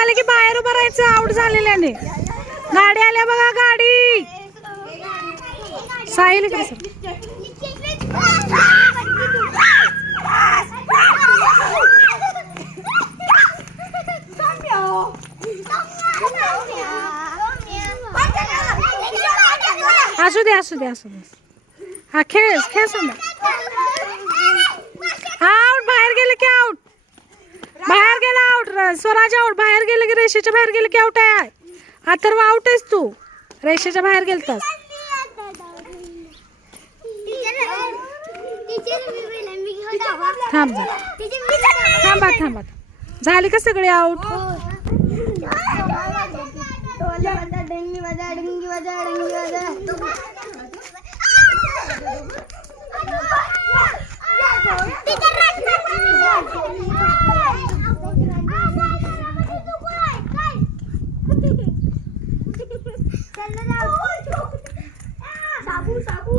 झाले की बाहेर उभं राहायचं आउट झालेल्याने. गाडी आल्या बघा गाडी. साहिल इकडे सर. असू दे असू दे असू दे. हा खेळ खेळ समजा. आउट बाहेर गेले की आउट. बाहेर गेला आउट. स्वराज आउट. बाहेर गेले की रेषेच्या बाहेर गेले की आउट आहे. अथर्व आउट आहेस तू. रेषेच्या बाहेर गेलतास. थांब थांबा थांबा. झाली का सगळे आउट. साबू